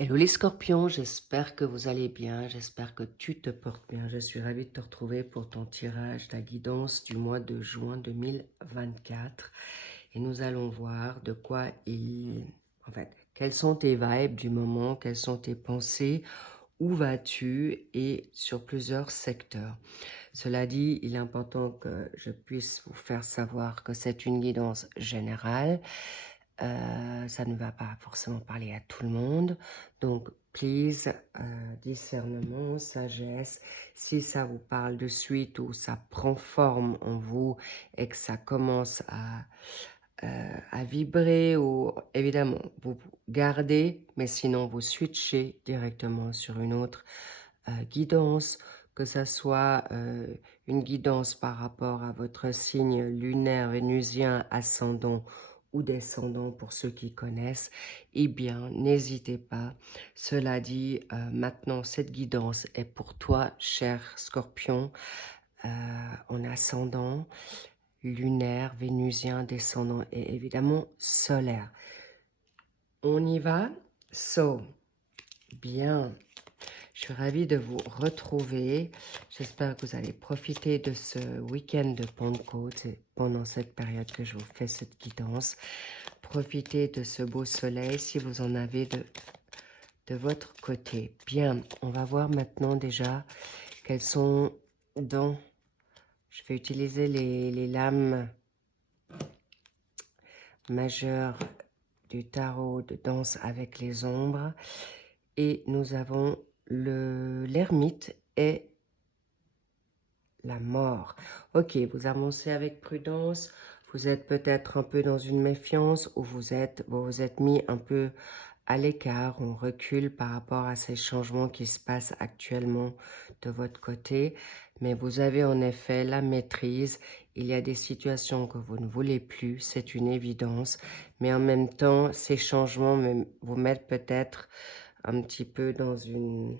Hello les scorpions, j'espère que vous allez bien, j'espère que tu te portes bien. Je suis ravie de te retrouver pour ton tirage, ta guidance du mois de juin 2024. Et nous allons voir de quoi quelles sont tes vibes du moment, quelles sont tes pensées, où vas-tu et sur plusieurs secteurs. Cela dit, il est important que je puisse vous faire savoir que c'est une guidance générale. Ça ne va pas forcément parler à tout le monde. Donc, please, discernement, sagesse. Si ça vous parle de suite ou ça prend forme en vous et que ça commence à vibrer, ou évidemment, vous gardez, mais sinon vous switchez directement sur une autre guidance, que ça soit une guidance par rapport à votre signe lunaire, vénusien, ascendant ou descendant pour ceux qui connaissent, eh bien, n'hésitez pas. Cela dit, maintenant, cette guidance est pour toi, cher Scorpion, en ascendant, lunaire, vénusien, descendant et évidemment solaire. On y va? Bien. Je suis ravie de vous retrouver. J'espère que vous allez profiter de ce week-end de Pentecôte pendant cette période que je vous fais cette guidance. Profitez de ce beau soleil si vous en avez de votre côté. Bien, on va voir maintenant déjà quelles sont dans... Je vais utiliser les lames majeures du tarot de danse avec les ombres. Et nous avons l'ermite et la mort. Ok, vous avancez avec prudence. Vous êtes peut-être un peu dans une méfiance ou vous êtes mis un peu à l'écart. On recule par rapport à ces changements qui se passent actuellement de votre côté. Mais vous avez en effet la maîtrise. Il y a des situations que vous ne voulez plus, c'est une évidence. Mais en même temps, ces changements vous mettent peut-être un petit peu dans une,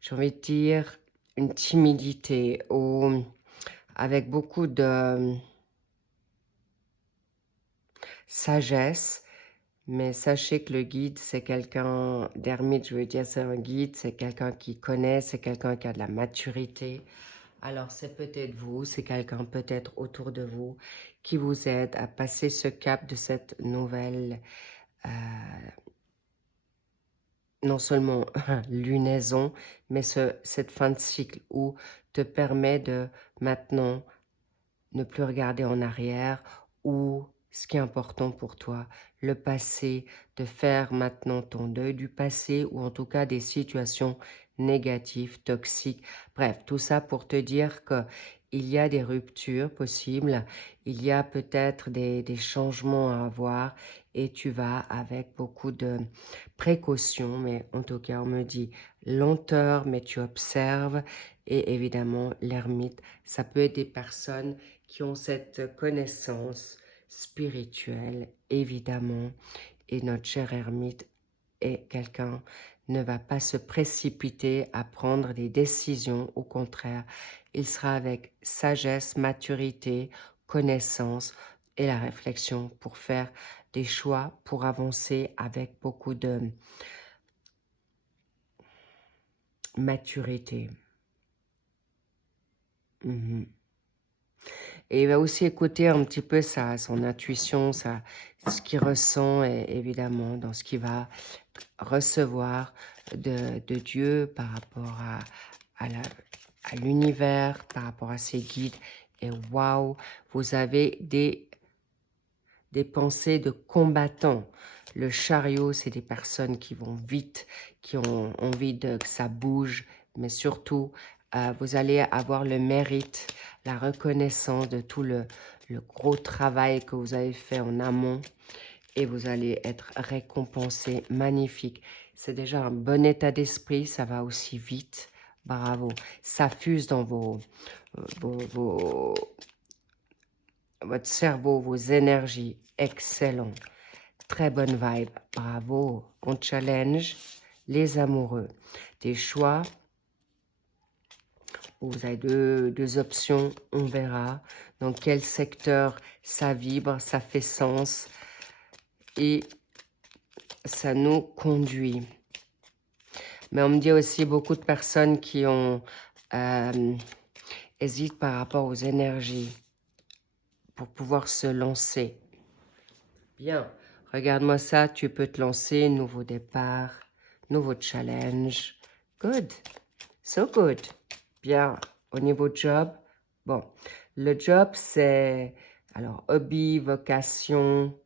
j'ai envie de dire, une timidité ou avec beaucoup de sagesse. Mais sachez que le guide, c'est quelqu'un d'ermite, je veux dire, c'est un guide, c'est quelqu'un qui connaît, c'est quelqu'un qui a de la maturité. Alors, c'est peut-être vous, c'est quelqu'un peut-être autour de vous qui vous aide à passer ce cap de cette nouvelle non seulement lunaison, mais cette fin de cycle où te permet de maintenant ne plus regarder en arrière ou ce qui est important pour toi, le passé, de faire maintenant ton deuil du passé ou en tout cas des situations négatives, toxiques. Bref, tout ça pour te dire que il y a des ruptures possibles, il y a peut-être des changements à avoir et tu vas avec beaucoup de précautions, mais en tout cas on me dit lenteur, mais tu observes et évidemment l'ermite, ça peut être des personnes qui ont cette connaissance spirituelle, évidemment, et notre cher ermite est quelqu'un ne va pas se précipiter à prendre des décisions, au contraire, il sera avec sagesse, maturité, connaissance et la réflexion pour faire des choix, pour avancer avec beaucoup de maturité. Et il va aussi écouter un petit peu son intuition, ce qu'il ressent, et évidemment, dans ce qu'il va recevoir de Dieu par rapport à l'univers, par rapport à ses guides. Et waouh, vous avez des pensées de combattants. Le chariot, c'est des personnes qui vont vite, qui ont envie que ça bouge, mais surtout, vous allez avoir le mérite, la reconnaissance de tout le gros travail que vous avez fait en amont et vous allez être récompensé. Magnifique. C'est déjà un bon état d'esprit, ça va aussi vite. Bravo. Ça fuse dans votre cerveau, vos énergies. Excellent. Très bonne vibe. Bravo. On challenge les amoureux. Des choix. Vous avez deux options. On verra dans quel secteur ça vibre, ça fait sens. Et ça nous conduit. Mais on me dit aussi beaucoup de personnes qui hésitent par rapport aux énergies pour pouvoir se lancer. Bien, regarde-moi ça, tu peux te lancer, nouveau départ, nouveau challenge. Good, so good. Bien, au niveau job, bon, le job c'est, alors, hobby, vocation.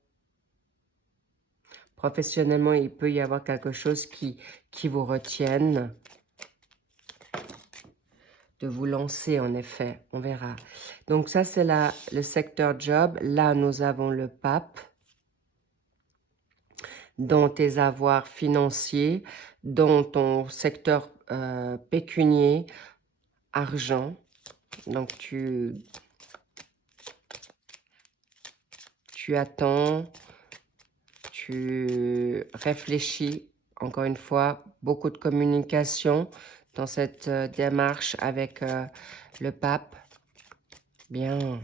Professionnellement, il peut y avoir quelque chose qui vous retienne. De vous lancer, en effet, on verra. Donc ça, c'est le secteur job. Là, nous avons le pape. Dans tes avoirs financiers, dans ton secteur pécunier, argent. Donc, tu attends, tu réfléchis, encore une fois, beaucoup de communication dans cette démarche avec le pape. Bien.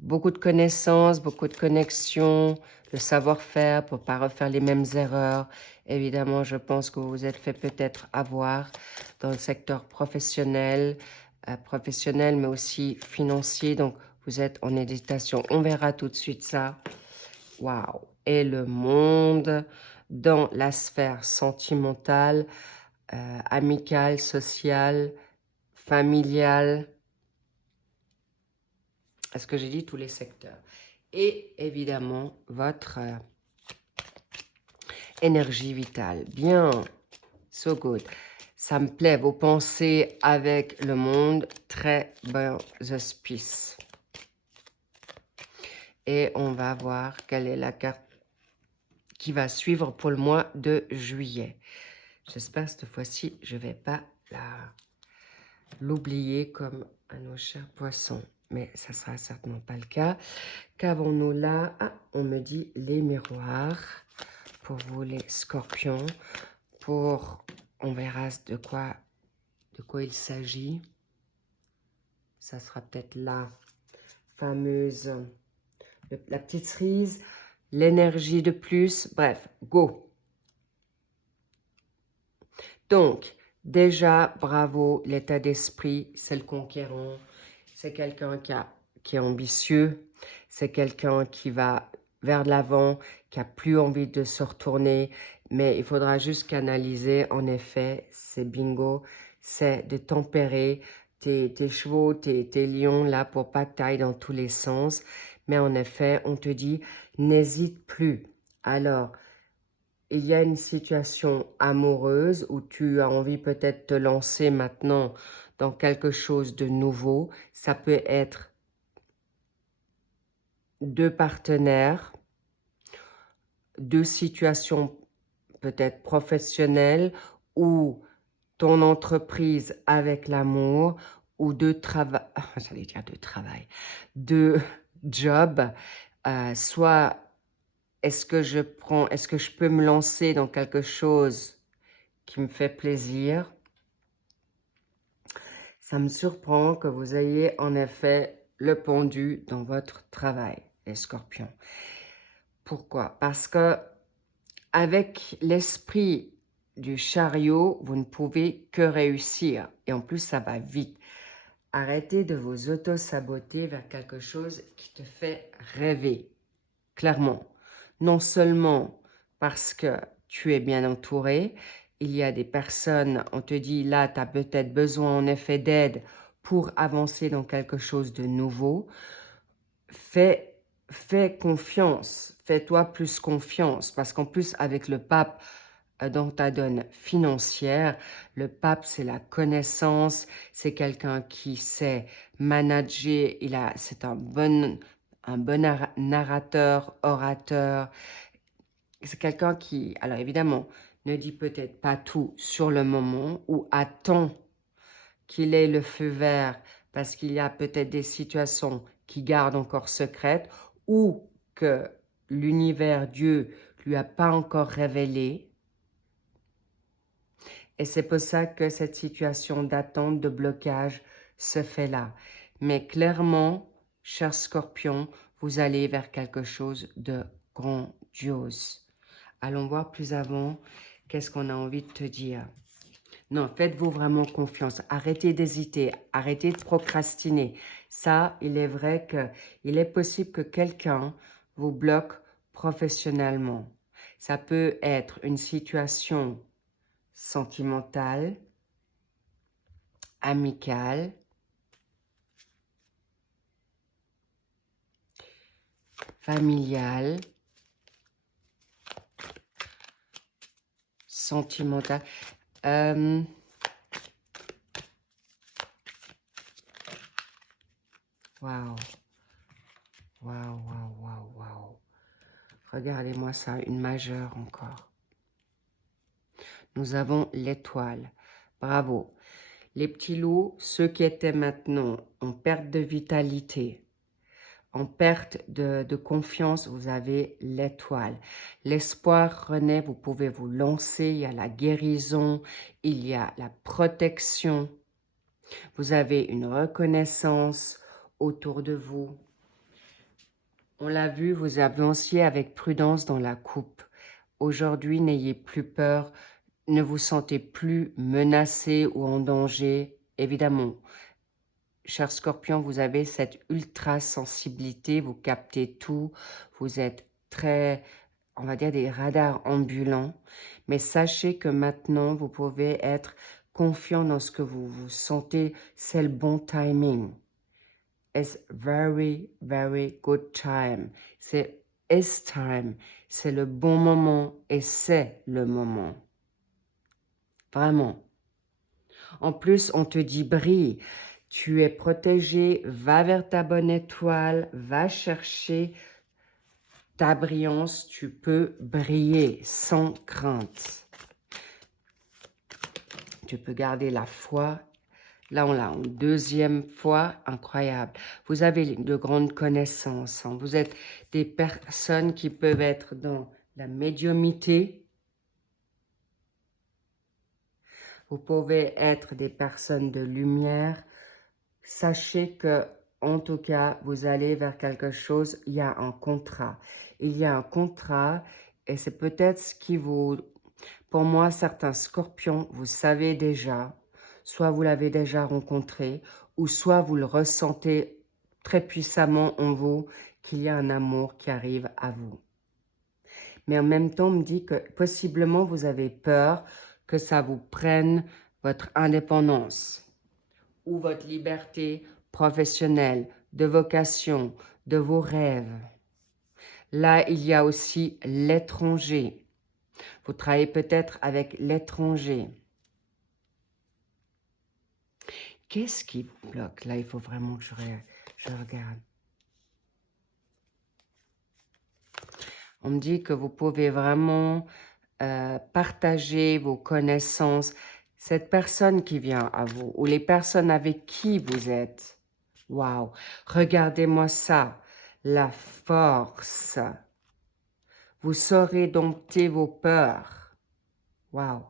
Beaucoup de connaissances, beaucoup de connexions, le savoir-faire pour ne pas refaire les mêmes erreurs. Évidemment, je pense que vous vous êtes fait peut-être avoir dans le secteur professionnel, mais aussi financier. Donc, vous êtes en hésitation. On verra tout de suite ça. Waouh! Et le monde dans la sphère sentimentale, amicale, sociale, familiale. Est-ce que j'ai dit tous les secteurs? Et évidemment, votre énergie vitale. Bien, so good. Ça me plaît, vos pensées avec le monde, très bons auspices. Et on va voir quelle est la carte qui va suivre pour le mois de juillet. J'espère que cette fois-ci, je ne vais pas l'oublier comme à nos chers poissons. Mais ça ne sera certainement pas le cas. Qu'avons-nous là? Ah, on me dit les miroirs. Pour vous, les scorpions. On verra de quoi il s'agit. Ça sera peut-être la fameuse, la petite cerise, l'énergie de plus. Bref, go. Donc, déjà, bravo, l'état d'esprit, c'est le conquérant. C'est quelqu'un qui est ambitieux. C'est quelqu'un qui va vers l'avant, qui a plus envie de se retourner. Mais il faudra juste canaliser, en effet, c'est bingo, c'est de tempérer tes chevaux, tes lions, là, pour pas que tu ailles dans tous les sens. Mais en effet, on te dit, n'hésite plus. Alors, il y a une situation amoureuse où tu as envie peut-être de te lancer maintenant dans quelque chose de nouveau. Ça peut être deux partenaires, deux situations peut-être professionnelles ou ton entreprise avec l'amour ou deux travail, j'allais dire de travail, deux jobs, soit est-ce que je peux me lancer dans quelque chose qui me fait plaisir? Ça me surprend que vous ayez en effet le pendu dans votre travail, les scorpions. Pourquoi? Parce que avec l'esprit du chariot, vous ne pouvez que réussir. Et en plus, ça va vite. Arrêtez de vous auto-saboter vers quelque chose qui te fait rêver. Clairement. Non seulement parce que tu es bien entouré, il y a des personnes, on te dit là, tu as peut-être besoin en effet d'aide pour avancer dans quelque chose de nouveau. Fais confiance, fais-toi plus confiance, parce qu'en plus avec le pape dans ta donne financière, le pape c'est la connaissance, c'est quelqu'un qui sait manager, c'est un bon narrateur, orateur, c'est quelqu'un qui, alors évidemment, ne dit peut-être pas tout sur le moment ou attend qu'il ait le feu vert parce qu'il y a peut-être des situations qui gardent encore secrètes ou que l'univers, Dieu, lui a pas encore révélé. Et c'est pour ça que cette situation d'attente, de blocage se fait là. Mais clairement, cher Scorpion, vous allez vers quelque chose de grandiose. Allons voir plus avant qu'est-ce qu'on a envie de te dire. Non, faites-vous vraiment confiance. Arrêtez d'hésiter, arrêtez de procrastiner. Ça, il est vrai qu'il est possible que quelqu'un vous bloque professionnellement. Ça peut être une situation sentimentale, amicale, familiale, sentimentale. Waouh, waouh, waouh, waouh, waouh. Regardez-moi ça, une majeure encore. Nous avons l'étoile. Bravo. Les petits loups, ceux qui étaient maintenant en perte de vitalité, en perte de confiance, vous avez l'étoile. L'espoir renaît, vous pouvez vous lancer, il y a la guérison, il y a la protection. Vous avez une reconnaissance autour de vous. On l'a vu, vous avanciez avec prudence dans la coupe. Aujourd'hui, n'ayez plus peur, ne vous sentez plus menacé ou en danger. Évidemment, cher Scorpion, vous avez cette ultra-sensibilité, vous captez tout, vous êtes très, on va dire, des radars ambulants. Mais sachez que maintenant, vous pouvez être confiant dans ce que vous sentez, c'est le bon timing. It's very, very good time. C'est it's time. C'est le bon moment et c'est le moment. Vraiment. En plus, on te dit brille. Tu es protégé, va vers ta bonne étoile, va chercher ta brillance. Tu peux briller sans crainte. Tu peux garder la foi. Là, on l'a en deuxième fois, incroyable. Vous avez de grandes connaissances. Hein. Vous êtes des personnes qui peuvent être dans la médiumnité. Vous pouvez être des personnes de lumière. Sachez que, en tout cas, vous allez vers quelque chose. Il y a un contrat. Il y a un contrat et c'est peut-être ce qui vous... Pour moi, certains scorpions, vous savez déjà... Soit vous l'avez déjà rencontré, ou soit vous le ressentez très puissamment en vous qu'il y a un amour qui arrive à vous. Mais en même temps, on me dit que possiblement vous avez peur que ça vous prenne votre indépendance ou votre liberté professionnelle, de vocation, de vos rêves. Là, il y a aussi l'étranger. Vous travaillez peut-être avec l'étranger. Qu'est-ce qui vous bloque? Là, il faut vraiment que je regarde. On me dit que vous pouvez vraiment partager vos connaissances. Cette personne qui vient à vous, ou les personnes avec qui vous êtes. Waouh! Regardez-moi ça. La force. Vous saurez dompter vos peurs. Waouh!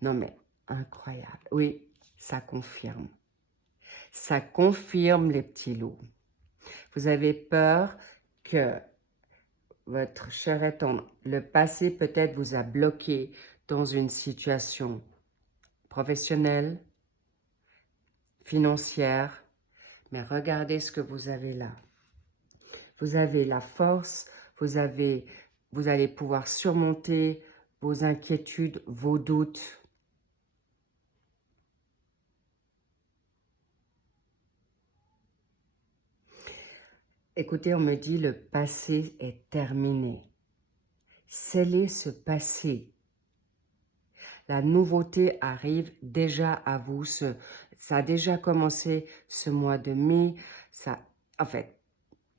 Non mais, incroyable. Oui, ça confirme. Ça confirme les petits loups. Vous avez peur que votre cher et tendre, le passé peut-être vous a bloqué dans une situation professionnelle, financière, mais regardez ce que vous avez là. Vous avez la force, vous allez pouvoir surmonter vos inquiétudes, vos doutes. Écoutez, on me dit le passé est terminé. Scellez ce passé. La nouveauté arrive déjà à vous. Ça a déjà commencé ce mois de mai. En fait,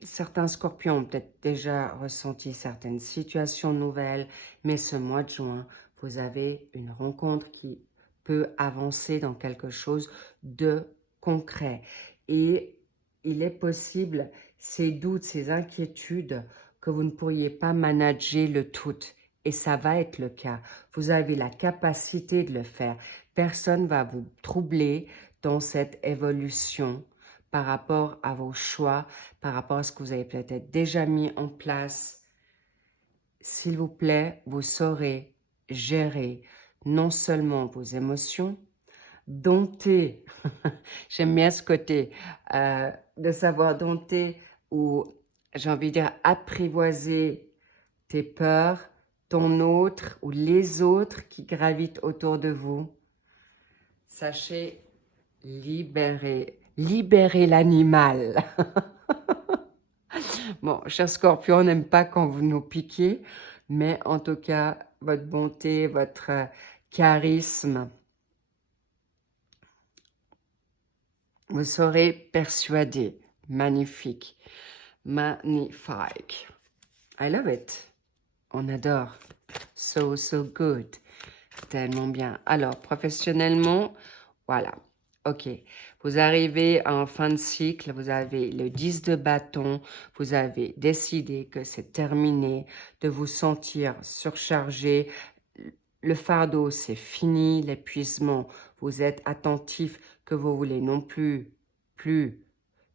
certains scorpions ont peut-être déjà ressenti certaines situations nouvelles, mais ce mois de juin, vous avez une rencontre qui peut avancer dans quelque chose de concret. Et il est possible, ces doutes, ces inquiétudes, que vous ne pourriez pas manager le tout. Et ça va être le cas. Vous avez la capacité de le faire. Personne ne va vous troubler dans cette évolution par rapport à vos choix, par rapport à ce que vous avez peut-être déjà mis en place. s'il vous plaît, vous saurez gérer non seulement vos émotions, dompter, j'aime bien ce côté de savoir dompter ou, j'ai envie de dire, apprivoiser tes peurs, ton autre ou les autres qui gravitent autour de vous. Sachez libérer l'animal. Bon, cher Scorpion, on n'aime pas quand vous nous piquez, mais en tout cas, votre bonté, votre charisme, vous serez persuadé. Magnifique. Magnifique. I love it. On adore. So, so good. Tellement bien. Alors, professionnellement, voilà. Ok. Vous arrivez en fin de cycle, vous avez le 10 de bâton, vous avez décidé que c'est terminé, de vous sentir surchargé. Le fardeau, c'est fini, l'épuisement. Vous êtes attentif que vous voulez non plus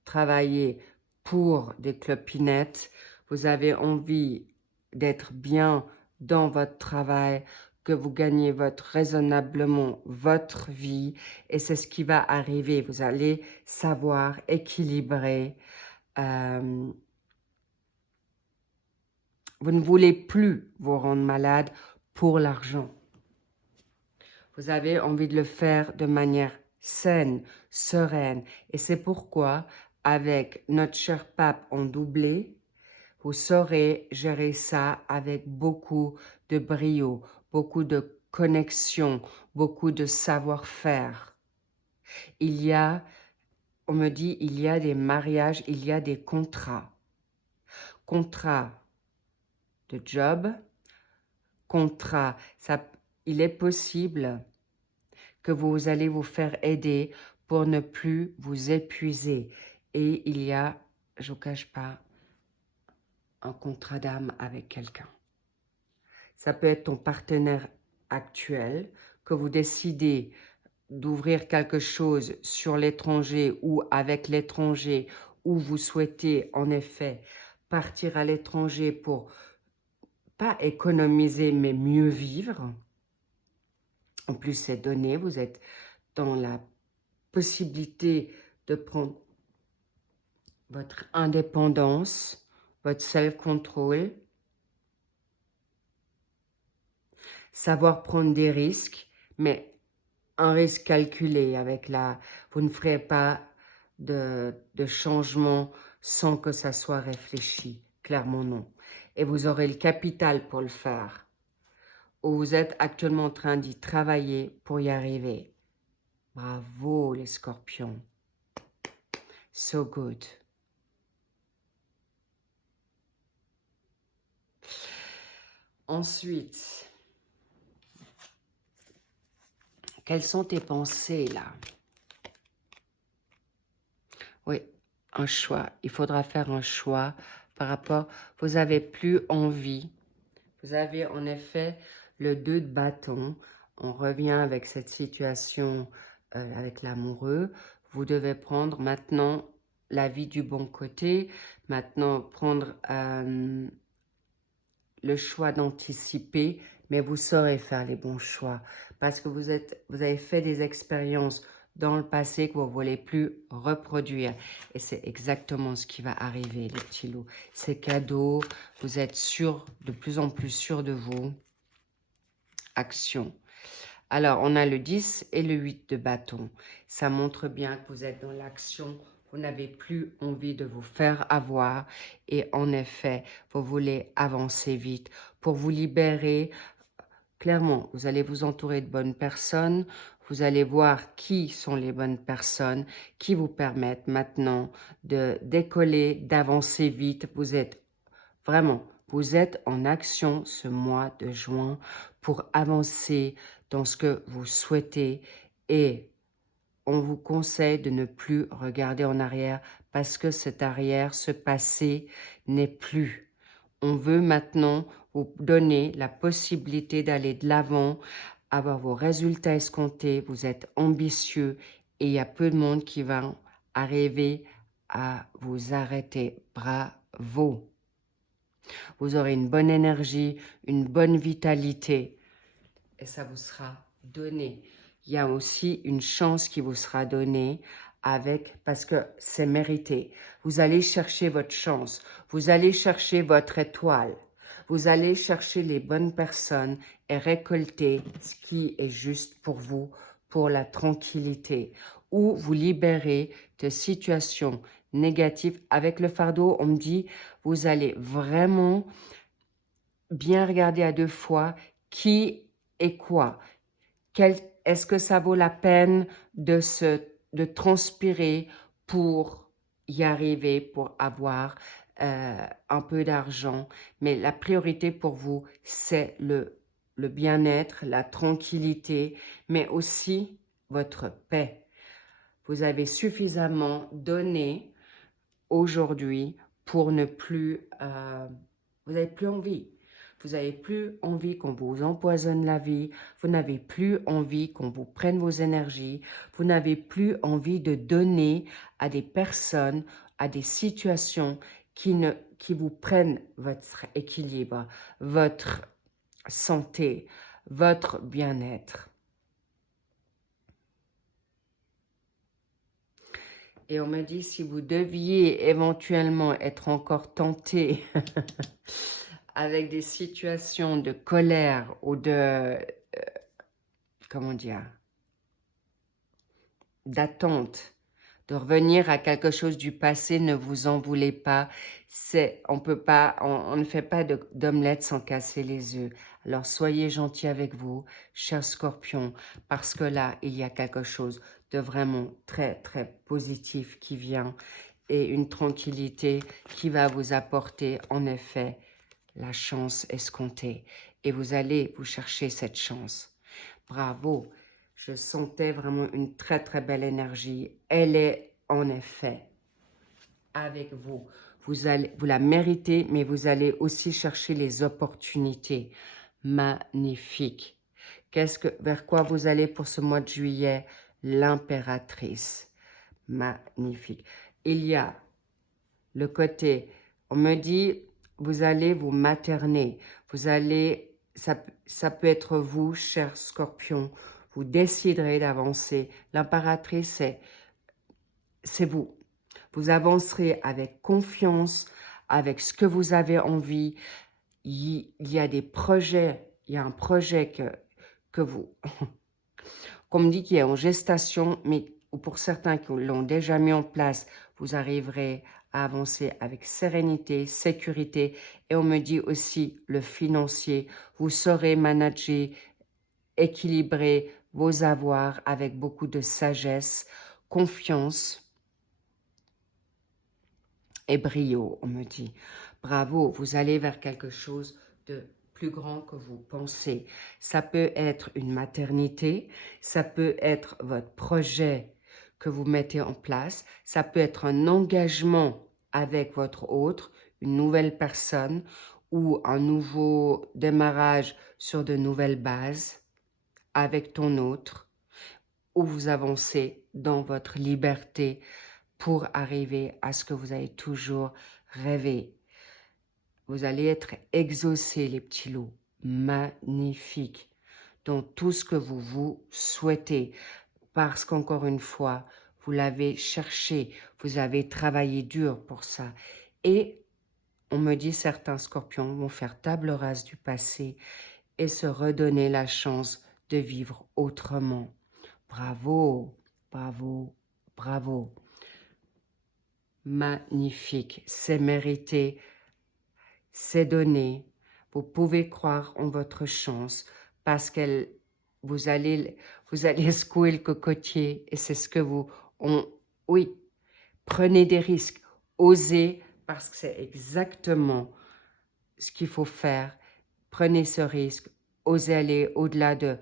travailler pour des clopinettes. Vous avez envie d'être bien dans votre travail, que vous gagnez raisonnablement votre vie. Et c'est ce qui va arriver. Vous allez savoir équilibrer. Vous ne voulez plus vous rendre malade pour l'argent. Vous avez envie de le faire de manière saine, sereine. Et c'est pourquoi, avec notre cher pape en doublé, vous saurez gérer ça avec beaucoup de brio, beaucoup de connexion, beaucoup de savoir-faire. Il y a, on me dit, il y a des mariages, il y a des contrats. Contrat de job, contrat, il est possible que vous allez vous faire aider pour ne plus vous épuiser. Et il y a, je ne vous cache pas, un contrat d'âme avec quelqu'un. Ça peut être ton partenaire actuel, que vous décidez d'ouvrir quelque chose sur l'étranger ou avec l'étranger, ou vous souhaitez en effet partir à l'étranger pour pas économiser mais mieux vivre. En plus, c'est donné, vous êtes dans la possibilité de prendre votre indépendance, votre self-control, savoir prendre des risques, mais un risque calculé avec vous ne ferez pas de changement sans que ça soit réfléchi, clairement non. Et vous aurez le capital pour le faire. Ou vous êtes actuellement en train d'y travailler pour y arriver. Bravo les scorpions. So good. Ensuite, quelles sont tes pensées là? Oui, un choix. Il faudra faire un choix par rapport... Vous n'avez plus envie. Vous avez en effet le 2 de bâton. On revient avec cette situation avec l'amoureux. Vous devez prendre maintenant la vie du bon côté. Maintenant, prendre le choix d'anticiper. Mais vous saurez faire les bons choix. Parce que vous avez fait des expériences dans le passé que vous ne voulez plus reproduire. Et c'est exactement ce qui va arriver, les petits loups. C'est cadeau, vous êtes sûr, de plus en plus sûr de vous. Action. Alors, on a le 10 et le 8 de bâton. Ça montre bien que vous êtes dans l'action. Vous n'avez plus envie de vous faire avoir. Et en effet, vous voulez avancer vite pour vous libérer. Clairement, vous allez vous entourer de bonnes personnes. Vous allez voir qui sont les bonnes personnes qui vous permettent maintenant de décoller, d'avancer vite. Vous êtes en action ce mois de juin pour avancer dans ce que vous souhaitez et on vous conseille de ne plus regarder en arrière parce que cet arrière, ce passé n'est plus. On veut maintenant vous donner la possibilité d'aller de l'avant, avoir vos résultats escomptés, vous êtes ambitieux et il y a peu de monde qui va arriver à vous arrêter. Bravo! Vous aurez une bonne énergie, une bonne vitalité et ça vous sera donné. Il y a aussi une chance qui vous sera donnée parce que c'est mérité. Vous allez chercher votre chance, vous allez chercher votre étoile, vous allez chercher les bonnes personnes et récolter ce qui est juste pour vous, pour la tranquillité, ou vous libérer de situations négatives. Avec le fardeau, on me dit, vous allez vraiment bien regarder à deux fois qui et quoi. Est-ce que ça vaut la peine de transpirer pour y arriver, pour avoir un peu d'argent? Mais la priorité pour vous, c'est le bien-être, la tranquillité, mais aussi votre paix. Vous avez suffisamment donné aujourd'hui pour ne plus... vous n'avez plus envie. Vous n'avez plus envie qu'on vous empoisonne la vie. Vous n'avez plus envie qu'on vous prenne vos énergies. Vous n'avez plus envie de donner à des personnes, à des situations qui vous prennent votre équilibre, votre santé, votre bien-être. Et on me dit, si vous deviez éventuellement être encore tenté avec des situations de colère ou de, comment dire, d'attente, de revenir à quelque chose du passé, ne vous en voulez pas. On ne fait pas d'omelette sans casser les œufs. Alors soyez gentils avec vous, chers scorpions, parce que là, il y a quelque chose de vraiment très, très positif qui vient et une tranquillité qui va vous apporter, en effet, la chance escomptée. Et vous allez vous chercher cette chance. Bravo! Je sentais vraiment une très, très belle énergie. Elle est, en effet, avec vous. Vous la méritez, mais vous allez aussi chercher les opportunités. Magnifique. Vers quoi vous allez pour ce mois de juillet? L'impératrice. Magnifique. Il y a le côté, on me dit, vous allez vous materner. Ça peut être vous, cher Scorpion. Vous déciderez d'avancer. L'impératrice, c'est vous. Vous avancerez avec confiance, avec ce que vous avez envie. Il y a des projets, il y a un projet que vous, qu'on me dit qu'il est en gestation, mais pour certains qui l'ont déjà mis en place, vous arriverez à avancer avec sérénité, sécurité. Et on me dit aussi le financier, vous saurez manager, équilibrer vos avoirs avec beaucoup de sagesse, confiance et brio, on me dit. Bravo, vous allez vers quelque chose de plus grand que vous pensez. Ça peut être une maternité, ça peut être votre projet que vous mettez en place, ça peut être un engagement avec votre autre, une nouvelle personne ou un nouveau démarrage sur de nouvelles bases avec ton autre, où vous avancez dans votre liberté pour arriver à ce que vous avez toujours rêvé. Vous allez être exaucés, les petits loups. Magnifique. Dans tout ce que vous souhaitez. Parce qu'encore une fois, vous l'avez cherché. Vous avez travaillé dur pour ça. Et on me dit certains scorpions vont faire table rase du passé et se redonner la chance de vivre autrement. Bravo, bravo, bravo. Magnifique, c'est mérité, c'est donné. Vous pouvez croire en votre chance parce que vous allez secouer le cocotier et c'est ce que oui, prenez des risques, osez parce que c'est exactement ce qu'il faut faire. Prenez ce risque, osez aller au-delà de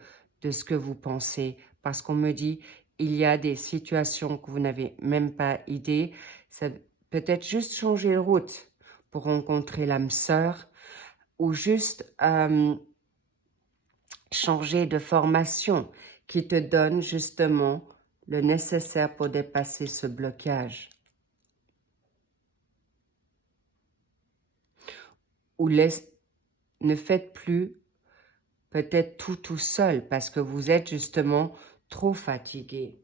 ce que vous pensez parce qu'on me dit il y a des situations que vous n'avez même pas idée. Ça peut-être juste changer de route pour rencontrer l'âme sœur ou juste changer de formation qui te donne justement le nécessaire pour dépasser ce blocage. ou ne faites plus peut-être tout seul parce que vous êtes justement trop fatigué.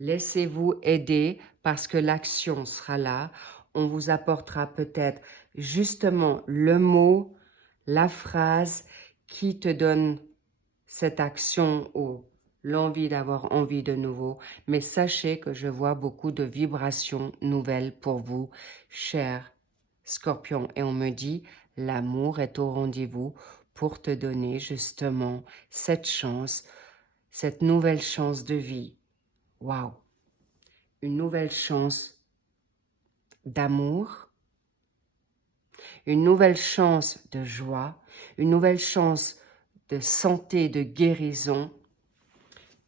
Laissez-vous aider parce que l'action sera là. On vous apportera peut-être justement le mot, la phrase qui te donne cette action ou l'envie d'avoir envie de nouveau. Mais sachez que je vois beaucoup de vibrations nouvelles pour vous, chers Scorpions. Et on me dit, l'amour est au rendez-vous pour te donner justement cette chance, cette nouvelle chance de vie. Waouh! Une nouvelle chance d'amour, une nouvelle chance de joie, une nouvelle chance de santé, de guérison,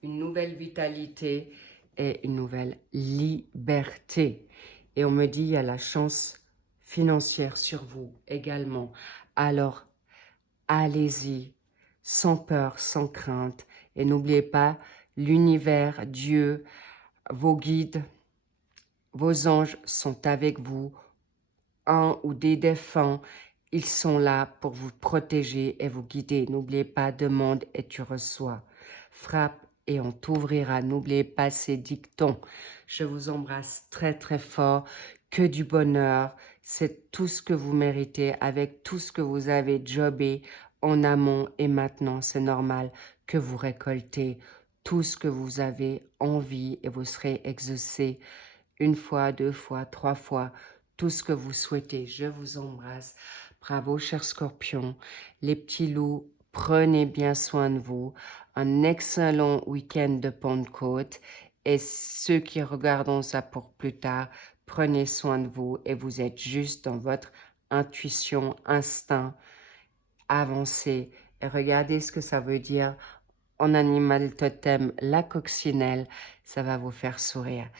une nouvelle vitalité et une nouvelle liberté. Et on me dit, il y a la chance financière sur vous également. Alors, allez-y, sans peur, sans crainte. Et n'oubliez pas, l'univers, Dieu, vos guides, vos anges sont avec vous, un ou des défunts, ils sont là pour vous protéger et vous guider. N'oubliez pas, demande et tu reçois. Frappe et on t'ouvrira. N'oubliez pas ces dictons. Je vous embrasse très très fort. Que du bonheur. C'est tout ce que vous méritez avec tout ce que vous avez jobé en amont. Et maintenant, c'est normal que vous récoltez tout ce que vous avez envie et vous serez exaucé une fois, deux fois, trois fois, tout ce que vous souhaitez. Je vous embrasse. Bravo, chers scorpions. Les petits loups, prenez bien soin de vous. Un excellent week-end de Pentecôte. Et ceux qui regarderont ça pour plus tard, prenez soin de vous et vous êtes juste dans votre intuition, instinct, avancez. Et regardez ce que ça veut dire en animal totem, la coccinelle. Ça va vous faire sourire.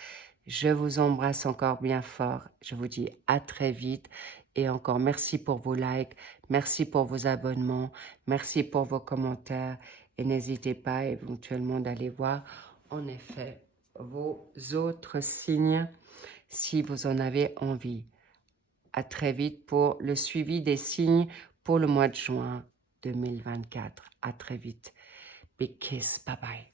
Je vous embrasse encore bien fort. Je vous dis à très vite. Et encore merci pour vos likes, merci pour vos abonnements, merci pour vos commentaires. Et n'hésitez pas éventuellement d'aller voir en effet vos autres signes si vous en avez envie. À très vite pour le suivi des signes pour le mois de juin 2024. À très vite. Big kiss. Bye bye.